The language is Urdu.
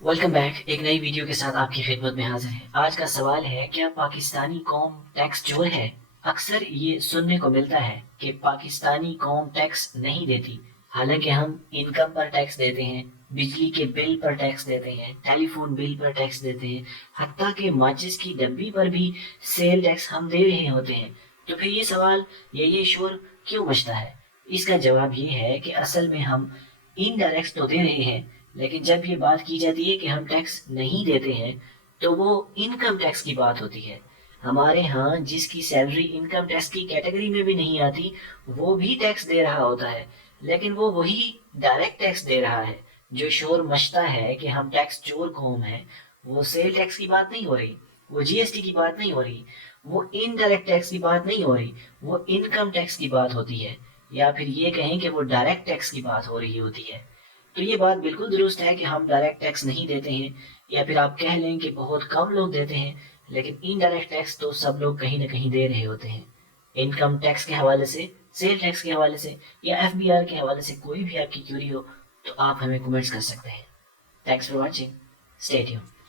ویلکم بیک، ایک نئی ویڈیو کے ساتھ آپ کی خدمت میں حاضر ہے۔ آج کا سوال ہے، کیا پاکستانی قوم ٹیکس چور ہے؟ اکثر یہ سننے کو ملتا ہے کہ پاکستانی قوم ٹیکس نہیں دیتی، حالانکہ ہم انکم پر ٹیکس دیتے ہیں، بجلی کے بل پر ٹیکس دیتے ہیں، ٹیلی فون بل پر ٹیکس دیتے ہیں، حتیٰ کہ ماچس کی ڈبی پر بھی سیل ٹیکس ہم دے رہے ہوتے ہیں۔ تو پھر یہ سوال یا یہ شور کیوں مچتا ہے؟ اس کا جواب یہ ہے کہ اصل میں ہم انڈائریکٹ تو دے رہے ہیں، لیکن جب یہ بات کی جاتی ہے کہ ہم ٹیکس نہیں دیتے ہیں تو وہ انکم ٹیکس کی بات ہوتی ہے۔ ہمارے ہاں جس کی سیلری انکم ٹیکس کی کیٹیگری میں بھی نہیں آتی وہ بھی ٹیکس دے رہا ہوتا ہے، لیکن وہ وہی ڈائریکٹ ٹیکس دے رہا ہے۔ جو شور مچتا ہے کہ ہم ٹیکس چور قوم ہیں، وہ سیل ٹیکس کی بات نہیں ہو رہی، وہ جی ایس ٹی کی بات نہیں ہو رہی، وہ انڈائریکٹ ٹیکس کی بات نہیں ہو رہی، وہ انکم ٹیکس کی بات ہوتی ہے، یا پھر یہ کہیں کہ وہ ڈائریکٹ ٹیکس کی بات ہو رہی ہوتی ہے۔ تو یہ بات بالکل درست ہے کہ ہم ڈائریکٹ ٹیکس نہیں دیتے ہیں، یا پھر آپ کہہ لیں کہ بہت کم لوگ دیتے ہیں، لیکن انڈائریکٹ ٹیکس تو سب لوگ کہیں نہ کہیں دے رہے ہوتے ہیں۔ انکم ٹیکس کے حوالے سے، سیل ٹیکس کے حوالے سے، یا ایف بی آر کے حوالے سے کوئی بھی آپ کی کیوری ہو تو آپ ہمیں کمنٹس کر سکتے ہیں۔ Thanks for watching, stay tune.